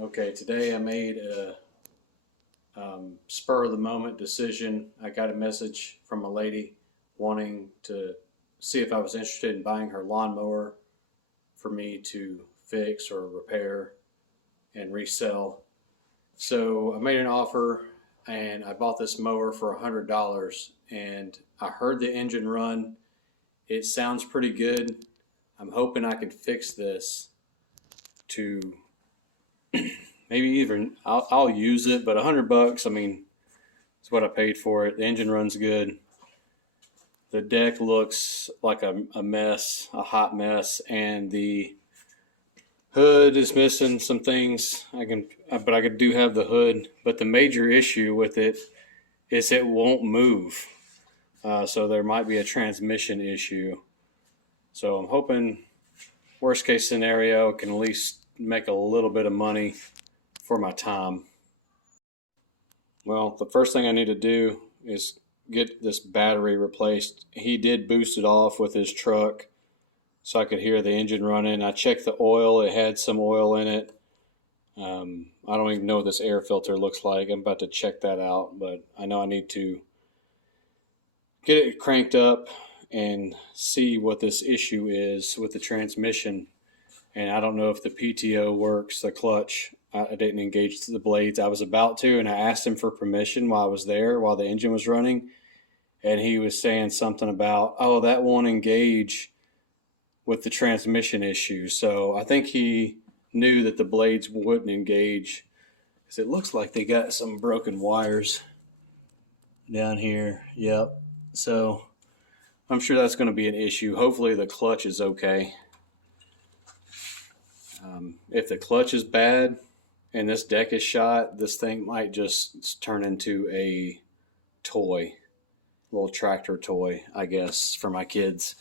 Okay, today I made a spur of the moment decision. I got a message from a lady wanting to see if I was interested in buying her lawnmower for me to fix or repair and resell. So I made an offer and I bought this mower for $100, and I heard the engine run. It sounds pretty good. I'm hoping I can fix this to maybe even I'll use it, but $100, I mean, it's what I paid for it. The engine runs good. The deck looks like a mess, a hot mess, and the hood is missing some things. But I do have the hood. But the major issue with it is it won't move. So there might be a transmission issue. So I'm hoping, worst case scenario, I can at least make a little bit of money for my time. Well, the first thing I need to do is get this battery replaced. He did boost it off with his truck so I could hear the engine running. I checked the oil. It had some oil in it. I don't even know what this air filter looks like. I'm about to check that out, but I know I need to get it cranked up and see what this issue is with the transmission. And I don't know if the PTO works, the clutch. I didn't engage the blades. I was about to, and I asked him for permission while I was there, while the engine was running. And he was saying something about, oh, that won't engage with the transmission issue. So I think he knew that the blades wouldn't engage, because it looks like they got some broken wires down here. Yep. So I'm sure that's going to be an issue. Hopefully the clutch is okay. If the clutch is bad and this deck is shot, this thing might just turn into a toy, little tractor toy, I guess, for my kids.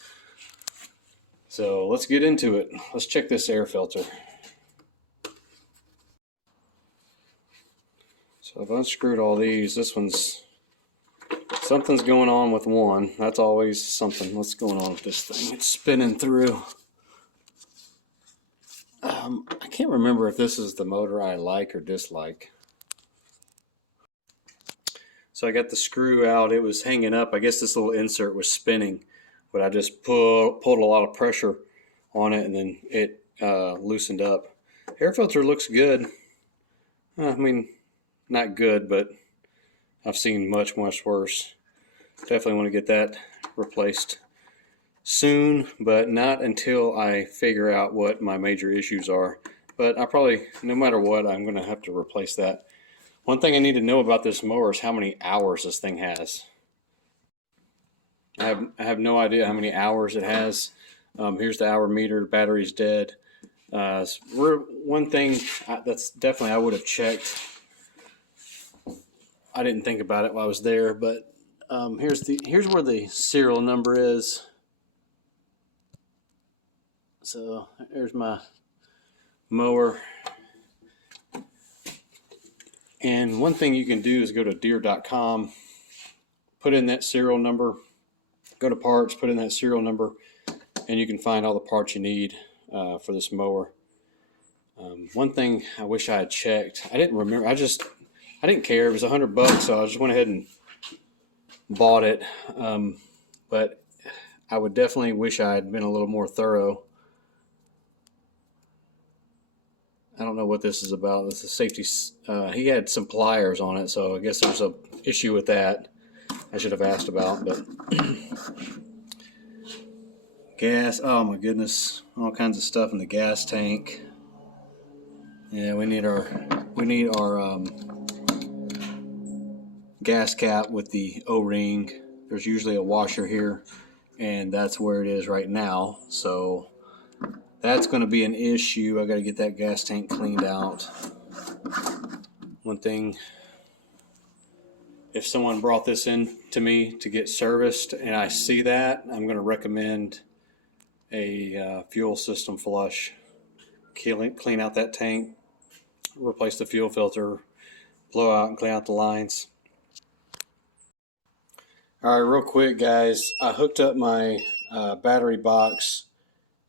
So let's get into it. Let's check this air filter. So I've unscrewed all these. Something's going on with one. That's always something. What's going on with this thing? It's spinning through. I can't remember if this is the motor I like or dislike. So I got the screw out. It was hanging up. I guess this little insert was spinning, but I just pulled a lot of pressure on it, and then it loosened up. Air filter looks good. I mean, not good, but I've seen much, much worse. Definitely want to get that replaced soon, but not until I figure out what my major issues are. But I probably, no matter what, I'm going to have to replace that. One thing I need to know about this mower is how many hours this thing has. I have no idea how many hours it has. Here's the hour meter. The battery's dead. One thing that's definitely I would have checked. I didn't think about it while I was there, but here's where the serial number is. So there's my mower. And one thing you can do is go to deere.com, put in that serial number, go to parts, put in that serial number, and you can find all the parts you need for this mower. One thing I wish I had checked, I didn't remember, I didn't care. It was $100, so I just went ahead and bought it. But I would definitely wish I had been a little more thorough. I don't know what this is about. This is safety. He had some pliers on it, so I guess there's a issue with that. I should have asked about, but gas. Oh my goodness, all kinds of stuff in the gas tank. Yeah, we need our gas cap with the O-ring. There's usually a washer here, and that's where it is right now. So that's going to be an issue. I got to get that gas tank cleaned out. One thing, if someone brought this in to me to get serviced and I see that, I'm going to recommend a fuel system flush. Clean out that tank, replace the fuel filter, blow out and clean out the lines. All right, real quick, guys. I hooked up my battery box,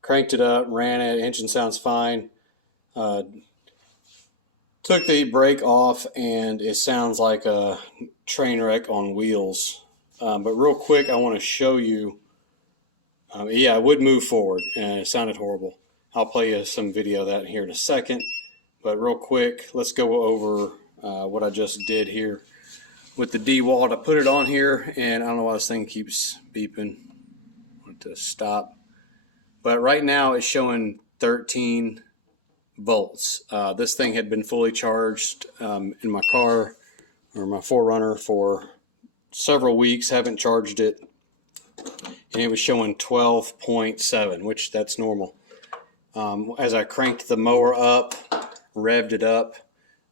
cranked it up, ran it. Engine sounds fine. Took the brake off and it sounds like a train wreck on wheels. But real quick, I want to show you. Yeah, it would move forward and it sounded horrible. I'll play you some video of that here in a second. But real quick, let's go over what I just did here with the D-Walt. I put it on here and I don't know why this thing keeps beeping. I want it to stop. But right now it's showing 13 volts. This thing had been fully charged in my car or my 4Runner for several weeks. Haven't charged it, and it was showing 12.7, which that's normal. As I cranked the mower up, revved it up,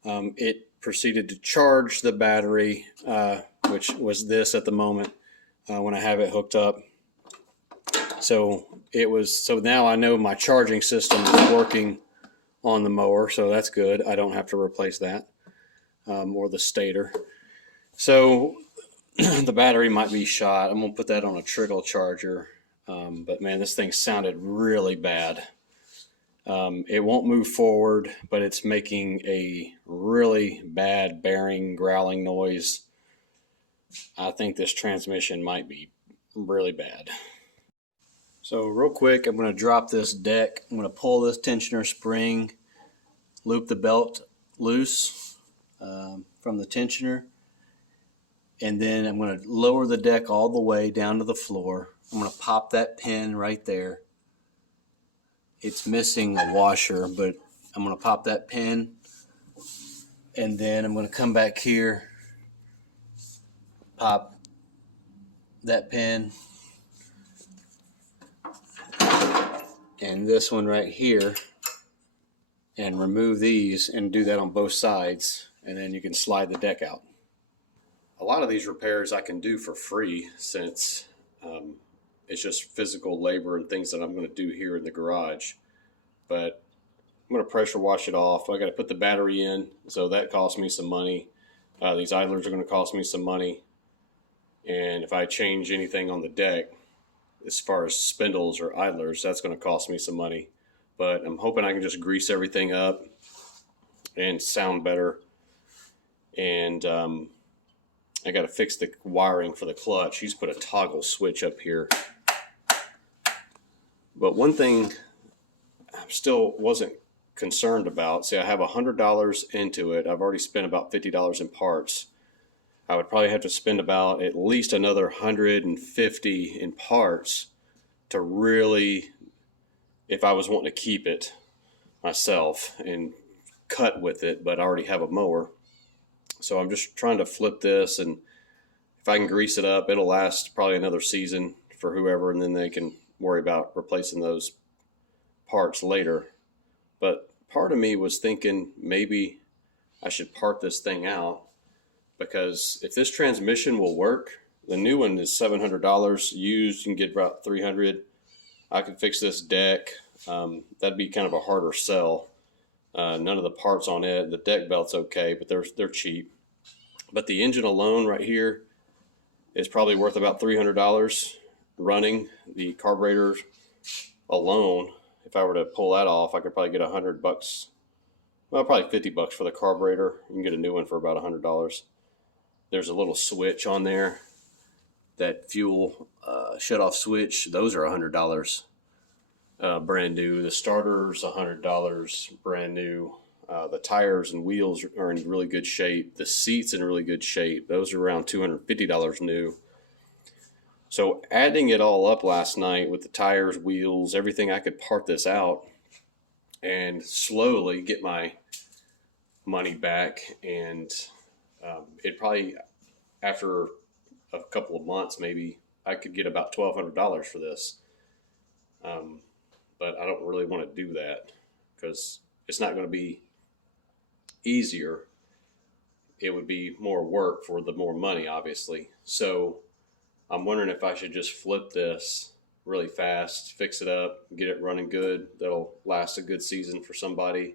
it proceeded to charge the battery, which was this at the moment when I have it hooked up. So now I know my charging system is working on the mower, so that's good. I don't have to replace that or the stator. So the battery might be shot. I'm gonna put that on a trickle charger. But man, this thing sounded really bad. It won't move forward, but it's making a really bad bearing growling noise. I think this transmission might be really bad. So real quick, I'm going to drop this deck. I'm going to pull this tensioner spring, loop the belt loose from the tensioner, and then I'm going to lower the deck all the way down to the floor. I'm going to pop that pin right there. It's missing a washer, but I'm going to pop that pin, and then I'm going to come back here, pop that pin, and this one right here, and remove these and do that on both sides, and then you can slide the deck out. A lot of these repairs I can do for free since it's just physical labor and things that I'm going to do here in the garage. But I'm going to pressure wash it off. I got to put the battery in, so that costs me some money. These idlers are going to cost me some money. And if I change anything on the deck, as far as spindles or idlers, that's going to cost me some money. But I'm hoping I can just grease everything up and sound better. And I got to fix the wiring for the clutch. He's put a toggle switch up here. But one thing I still wasn't concerned about, see, I have $100 into it. I've already spent about $50 in parts. I would probably have to spend about at least another $150 in parts to really, if I was wanting to keep it myself and cut with it, but I already have a mower. So I'm just trying to flip this, and if I can grease it up, it'll last probably another season for whoever, and then they can worry about replacing those parts later. But part of me was thinking maybe I should part this thing out, because if this transmission will work, the new one is $700 used. You can get about $300. I could fix this deck. That'd be kind of a harder sell. None of the parts on it. The deck belt's okay, but they're cheap. But the engine alone right here is probably worth about $300 running. The carburetor alone, if I were to pull that off, I could probably get $100. Well, probably $50 for the carburetor. You can get a new one for about $100. There's a little switch on there, that fuel shut-off switch. Those are $100 brand new. The starter's $100 brand new. The tires and wheels are in really good shape. The seat's in really good shape. Those are around $250 new. So adding it all up last night with the tires, wheels, everything, I could part this out and slowly get my money back. And it probably, after a couple of months, maybe I could get about $1,200 for this. But I don't really want to do that because it's not going to be easier. It would be more work for the more money, obviously. So I'm wondering if I should just flip this really fast, fix it up, get it running good. That'll last a good season for somebody.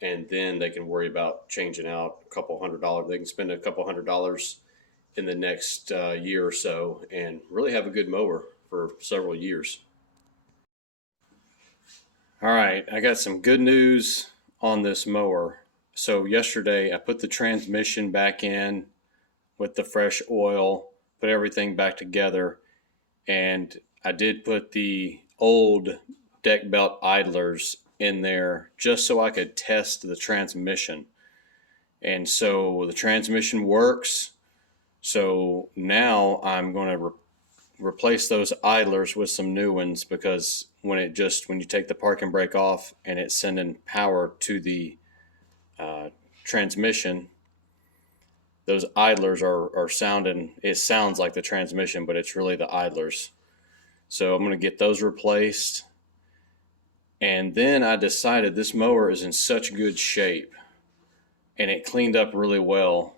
And then they can worry about changing out a couple $100. They can spend a couple $100 in the next year or so and really have a good mower for several years. All right, I got some good news on this mower. So yesterday I put the transmission back in with the fresh oil, put everything back together, and I did put the old deck belt idlers in there just so I could test the transmission. And so the transmission works. So now I'm going to replace those idlers with some new ones, because when you take the parking brake off and it's sending power to the transmission, those idlers are sounding, it sounds like the transmission, but it's really the idlers. So I'm going to get those replaced. And then I decided this mower is in such good shape, and it cleaned up really well.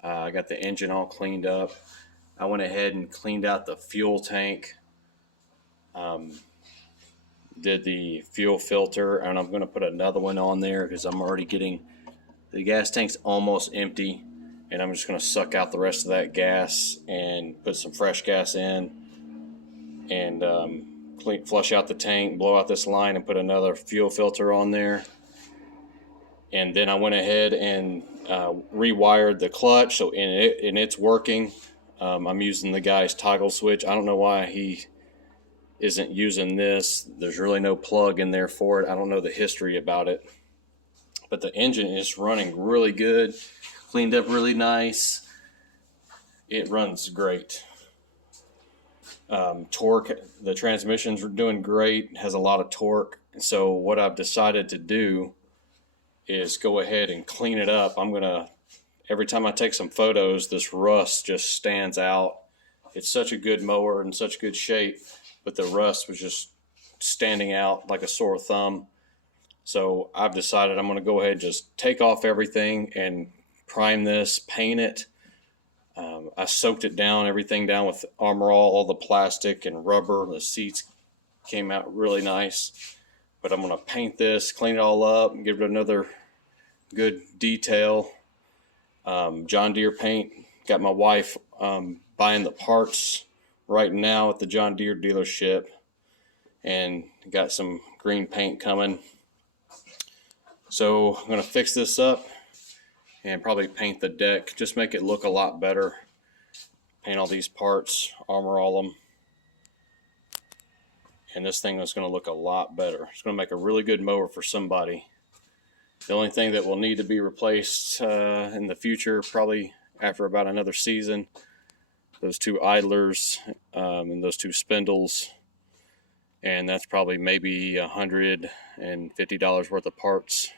I got the engine all cleaned up. I went ahead and cleaned out the fuel tank, did the fuel filter, and I'm going to put another one on there because I'm already getting, the gas tank's almost empty, and I'm just going to suck out the rest of that gas and put some fresh gas in, and flush out the tank, blow out this line, and put another fuel filter on there. And then I went ahead and rewired the clutch, so it's working. I'm using the guy's toggle switch. I don't know why he isn't using this. There's really no plug in there for it. I don't know the history about it, but the engine is running really good, cleaned up really nice. It runs great. Torque, the transmission's doing great, has a lot of torque. So what I've decided to do is go ahead and clean it up. Every time I take some photos, this rust just stands out. It's such a good mower in such good shape, but the rust was just standing out like a sore thumb. So I've decided I'm going to go ahead and just take off everything and prime this, paint it. I soaked everything down with Armor all the plastic and rubber. The seats came out really nice. But I'm going to paint this, clean it all up, and give it another good detail. John Deere paint. Got my wife buying the parts right now at the John Deere dealership, and got some green paint coming. So I'm going to fix this up and probably paint the deck, just make it look a lot better. Paint all these parts, Armor all them, and this thing is going to look a lot better. It's going to make a really good mower for somebody. The only thing that will need to be replaced in the future, probably after about another season, those two idlers and those two spindles, and that's probably maybe $150 worth of parts.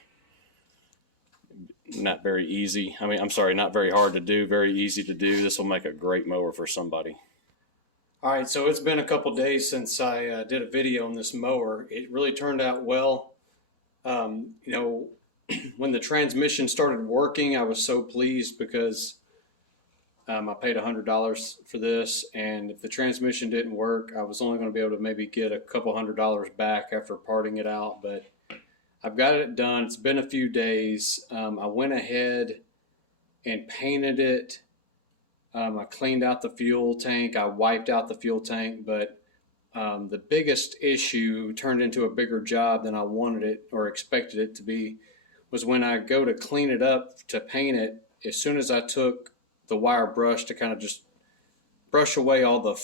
Not very easy. Not very hard to do, very easy to do. This will make a great mower for somebody. All right, so it's been a couple days since I did a video on this mower. It really turned out well. When the transmission started working, I was so pleased because I paid $100 for this, and if the transmission didn't work, I was only going to be able to maybe get a couple $100 back after parting it out. But I've got it done. It's been a few days. I went ahead and painted it. I cleaned out the fuel tank. I wiped out the fuel tank, but the biggest issue turned into a bigger job than I wanted it or expected it to be, was when I go to clean it up to paint it. As soon as I took the wire brush to kind of just brush away all the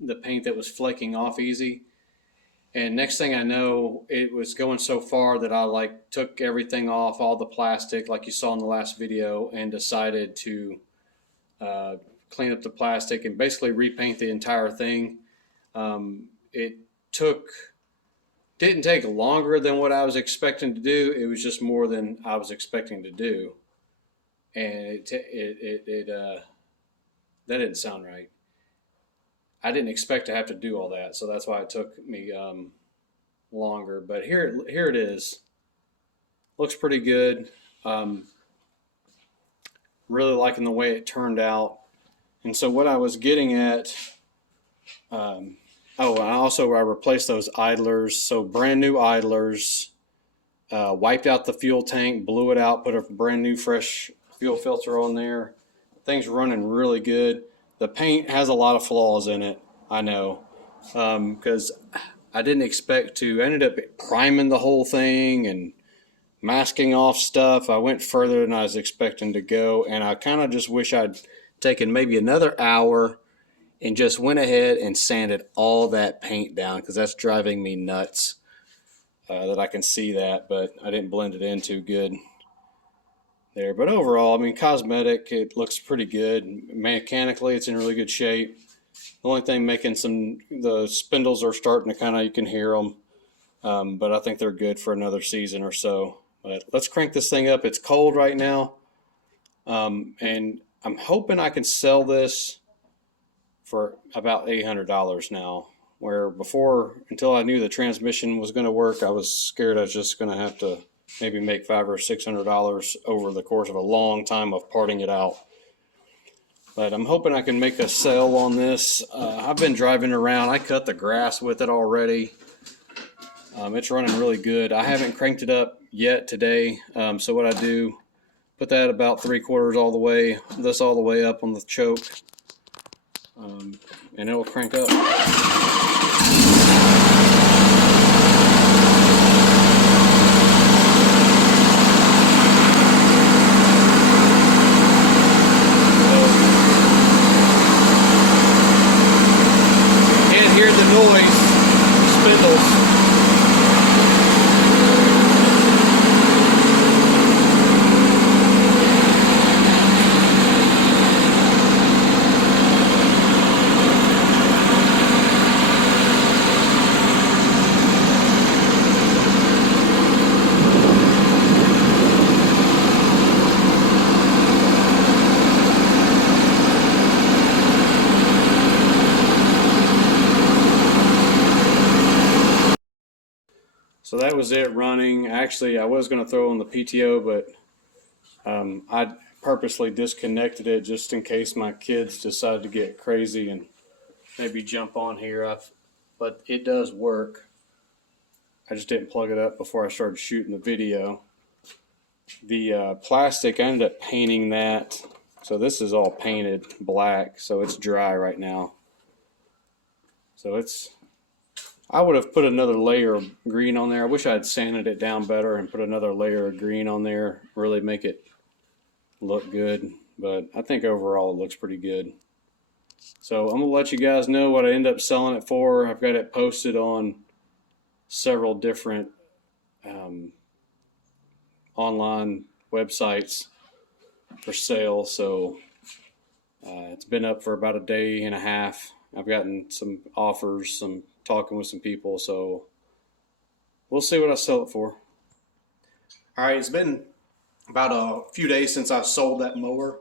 the paint that was flaking off easy, and next thing I know, it was going so far that I took everything off, all the plastic like you saw in the last video, and decided to clean up the plastic and basically repaint the entire thing. It didn't take longer than what I was expecting to do. It was just more than I was expecting to do, and that didn't sound right. I didn't expect to have to do all that, so that's why it took me longer. But here it is. Looks pretty good. Really liking the way it turned out. And so what I was getting at, and I replaced those idlers. So brand new idlers, wiped out the fuel tank, blew it out, put a brand new fresh fuel filter on there. Thing's running really good. The paint has a lot of flaws in it, I know, because I didn't expect to. I ended up priming the whole thing and masking off stuff. I went further than I was expecting to go, and I kind of just wish I'd taken maybe another hour and just went ahead and sanded all that paint down, because that's driving me nuts that I can see that, but I didn't blend it in too good there. But overall, I mean, cosmetic, it looks pretty good. Mechanically, it's in really good shape. The only thing making the spindles are starting to kind of, you can hear them. But I think they're good for another season or so. But let's crank this thing up. It's cold right now. And I'm hoping I can sell this for about $800 now. Where before, until I knew the transmission was going to work, I was scared I was just going to have to maybe make $500 or $600 over the course of a long time of parting it out. But I'm hoping I can make a sale on this. I've been driving around. I cut the grass with it already. It's running really good. I haven't cranked it up yet today. So what I do, put that about 3/4 all the way, this all the way up on the choke, and it will crank up. Hear the noise, spindles. So that was it running. Actually, I was going to throw on the PTO, but I purposely disconnected it just in case my kids decide to get crazy and maybe jump on here. But it does work. I just didn't plug it up before I started shooting the video. The plastic, I ended up painting that. So this is all painted black, so it's dry right now. So I would have put another layer of green on there. I wish I had sanded it down better and put another layer of green on there, really make it look good. But I think overall it looks pretty good. So I'm going to let you guys know what I end up selling it for. I've got it posted on several different online websites for sale. So it's been up for about a day and a half. I've gotten some offers, talking with some people, so we'll see what I sell it for. All right, it's been about a few days since I sold that mower.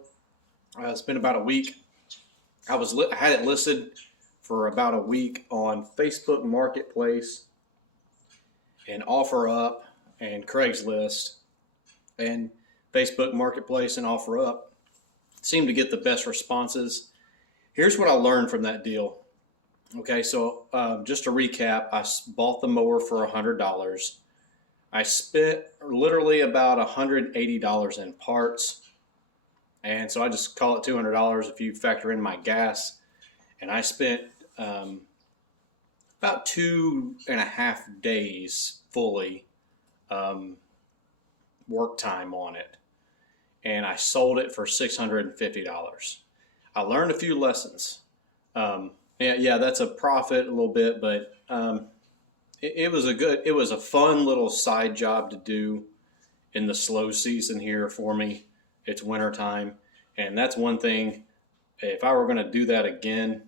It's been about a week. I had it listed for about a week on Facebook Marketplace and OfferUp and Craigslist. And Facebook Marketplace and OfferUp seem to get the best responses. Here's what I learned from that deal. Okay, so just to recap, I bought the mower for $100. I spent literally about $180 in parts. And so I just call it $200 if you factor in my gas. And I spent about 2.5 days fully work time on it. And I sold it for $650. I learned a few lessons. Yeah, that's a profit a little bit, but it was a fun little side job to do in the slow season here for me. It's winter time, and that's one thing. If I were going to do that again,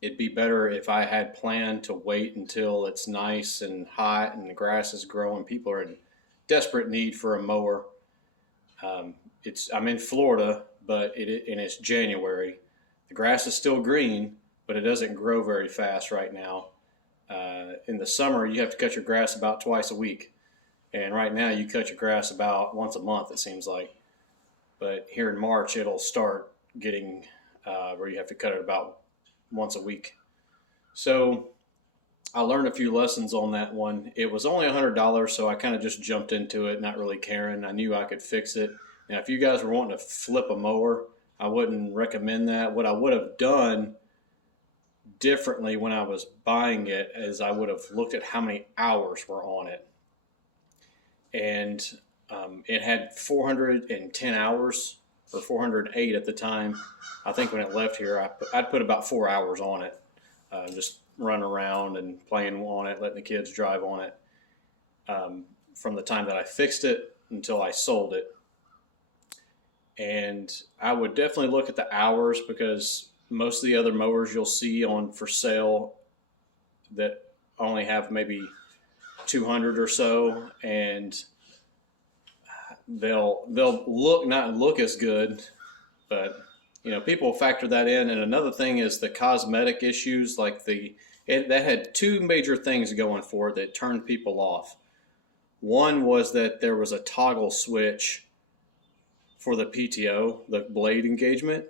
it'd be better if I had planned to wait until it's nice and hot and the grass is growing. People are in desperate need for a mower. I'm in Florida, and it's January. The grass is still green, but it doesn't grow very fast right now. In the summer, you have to cut your grass about twice a week. And right now, you cut your grass about once a month, it seems like. But here in March, it'll start getting where you have to cut it about once a week. So I learned a few lessons on that one. It was only $100, so I kind of just jumped into it, not really caring. I knew I could fix it. Now, if you guys were wanting to flip a mower, I wouldn't recommend that. What I would have done differently when I was buying it is I would have looked at how many hours were on it. and it had 410 hours or 408 at the time. I think when it left here, I'd put about 4 hours on it, just run around and playing on it, letting the kids drive on it, from the time that I fixed it until I sold it. And I would definitely look at the hours, because most of the other mowers you'll see on for sale that only have maybe 200 or so, and they'll not look as good, but people factor that in. And another thing is the cosmetic issues, like that had two major things going for it that turned people off. One was that there was a toggle switch for the PTO, the blade engagement.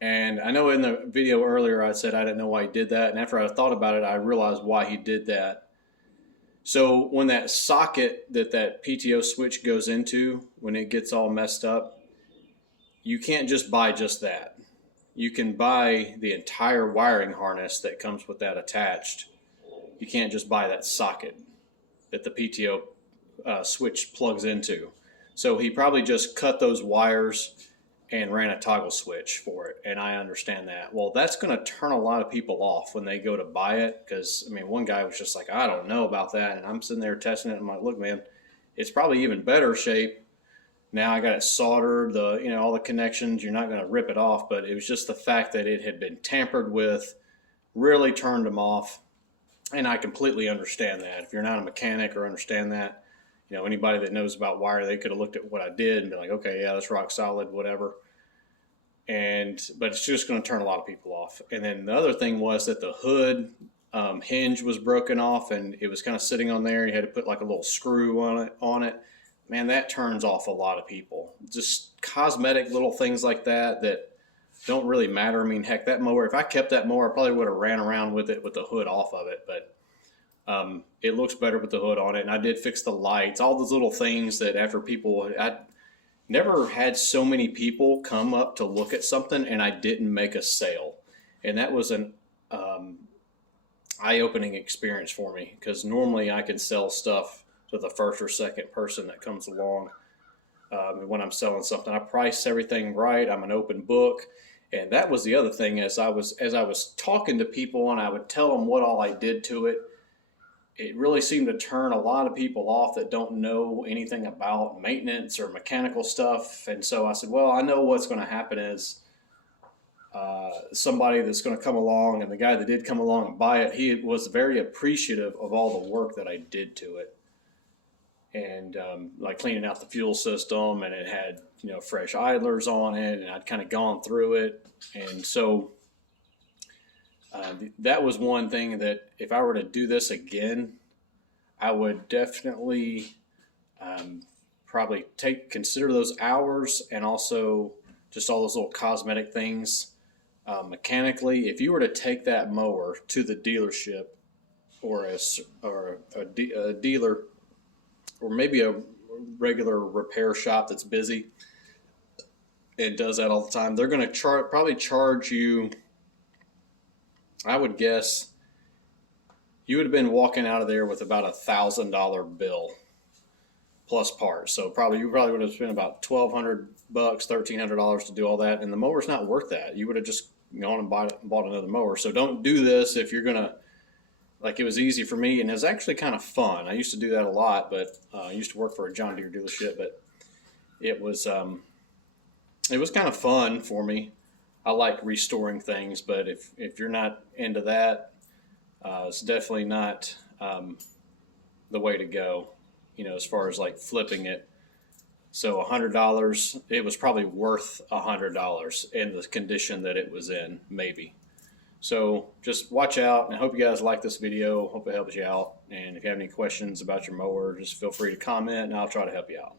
And I know in the video earlier I said I didn't know why he did that, and after I thought about it, I realized why he did that. So when that socket that PTO switch goes into, when it gets all messed up, you can't just buy just that. You can buy the entire wiring harness that comes with that attached. You can't just buy that socket that the PTO switch plugs into. So he probably just cut those wires and ran a toggle switch for it, and I understand that. Well, that's going to turn a lot of people off when they go to buy it, because one guy was just like, I don't know about that, and I'm sitting there testing it, and I'm like, look, man, it's probably even better shape. Now I got it soldered, all the connections, you're not going to rip it off, but it was just the fact that it had been tampered with really turned them off, and I completely understand that. If you're not a mechanic or understand that, anybody that knows about wire, they could have looked at what I did and been like, okay, yeah, that's rock solid, whatever. But it's just going to turn a lot of people off. And then the other thing was that the hood hinge was broken off, and it was kind of sitting on there. You had to put like a little screw on it. Man, that turns off a lot of people. Just cosmetic little things like that don't really matter. Heck, that mower, if I kept that mower, I probably would have ran around with it with the hood off of it. But it looks better with the hood on it. And I did fix the lights, all those little things that after people, I never had so many people come up to look at something and I didn't make a sale. And that was an eye-opening experience for me, because normally I can sell stuff to the first or second person that comes along. When I'm selling something, I price everything right. I'm an open book. And that was the other thing, as I was talking to people and I would tell them what all I did to it, it really seemed to turn a lot of people off that don't know anything about maintenance or mechanical stuff. And so I said, well, I know what's going to happen is somebody that's going to come along, and the guy that did come along and buy it, he was very appreciative of all the work that I did to it. And like cleaning out the fuel system, and it had fresh idlers on it, and I'd kind of gone through it. And so that was one thing that if I were to do this again, I would definitely probably consider those hours, and also just all those little cosmetic things mechanically. If you were to take that mower to the dealership or a dealer, or maybe a regular repair shop that's busy and does that all the time, they're going to probably charge you, I would guess, you would have been walking out of there with about $1,000 bill plus parts. So you probably would have spent about $1,200, $1,300 to do all that, and the mower's not worth that. You would have just gone and bought another mower. So don't do this if you're gonna. Like, it was easy for me, and it was actually kind of fun. I used to do that a lot, but I used to work for a John Deere dealership, but it was kind of fun for me. I like restoring things, but if you're not into that, it's definitely not the way to go, as far as like flipping it. So $100, it was probably worth $100 in the condition that it was in, maybe. So just watch out, and I hope you guys like this video. Hope it helps you out. And if you have any questions about your mower, just feel free to comment, and I'll try to help you out.